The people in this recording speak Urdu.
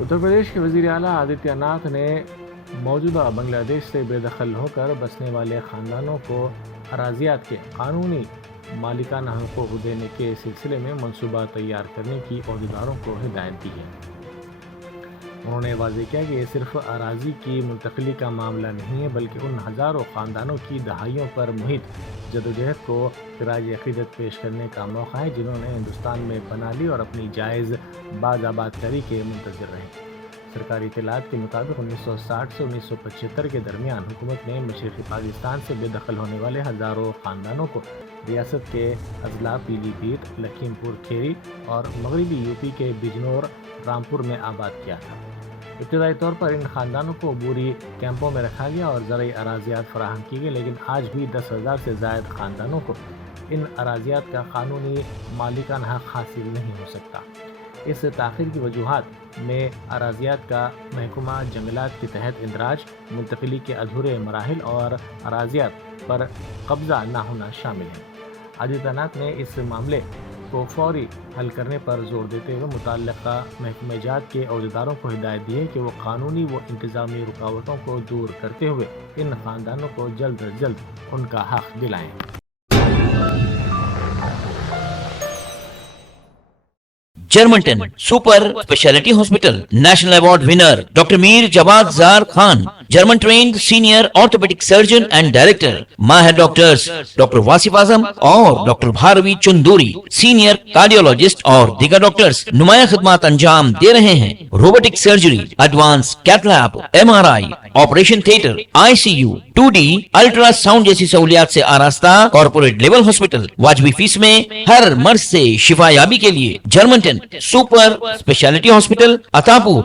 اتر پردیش کے وزیر اعلیٰ آدتیہ ناتھ نے موجودہ بنگلہ دیش سے بے دخل ہو کر بسنے والے خاندانوں کو اراضیات کے قانونی مالکانہ حقوق دینے کے سلسلے میں منصوبہ تیار کرنے کی عہدیداروں کو ہدایت دی ہے۔ انہوں نے واضح کیا کہ یہ صرف اراضی کی منتقلی کا معاملہ نہیں ہے، بلکہ ان ہزاروں خاندانوں کی دہائیوں پر محیط جدوجہد کو خراج عقیدت پیش کرنے کا موقع ہے، جنہوں نے ہندوستان میں پناہ لی اور اپنی جائز باز آباد کاری کے منتظر رہے۔ سرکاری اطلاعات کے مطابق 1960 سے 1975 کے درمیان حکومت نے مشرقی پاکستان سے بے دخل ہونے والے ہزاروں خاندانوں کو ریاست کے اضلاع پیلی بھیت، لکھیم پور کھیری اور مغربی یو پی کے بجنور، رامپور میں آباد کیا تھا۔ ابتدائی طور پر ان خاندانوں کو عبوری کیمپوں میں رکھا گیا اور زرعی اراضیات فراہم کی گئی، لیکن آج بھی 10,000 سے زائد خاندانوں کو ان اراضیات کا قانونی مالکانہ حق حاصل نہیں ہو سکتا۔ اس تاخیر کی وجوہات میں اراضیات کا محکمہ جنگلات کے تحت اندراج، منتقلی کے ادھورے مراحل اور اراضیات پر قبضہ نہ ہونا شامل ہے۔ آدتیہ ناتھ نے اس معاملے کو فوری حل کرنے پر زور دیتے ہوئے متعلقہ محکمہ جات کے عہدیداروں کو ہدایت دی ہے کہ وہ قانونی و انتظامی رکاوٹوں کو دور کرتے ہوئے ان خاندانوں کو جلد از جلد ان کا حق دلائیں۔ جرمنٹن super speciality hospital national award winner doctor Mir Jawad Zar Khan, German trained senior orthopaedic surgeon and director, ماہر ڈاکٹرز ڈاکٹر واصف اعظم اور doctor Bharavi Chanduri, senior cardiologist اور دیگر ڈاکٹرز نمایاں خدمات انجام دے رہے ہیں۔ Robotic surgery, advance cath lab, MRI، operation theatre, ICU، 2D ultrasound جیسی سہولیات سے آراستہ کارپوریٹ لیول ہاسپٹل، واجبی فیس میں ہر مرض سے شفا یابی کے لیے جرمنٹن سپر اسپیشلٹی ہاسپٹل، عطاپور،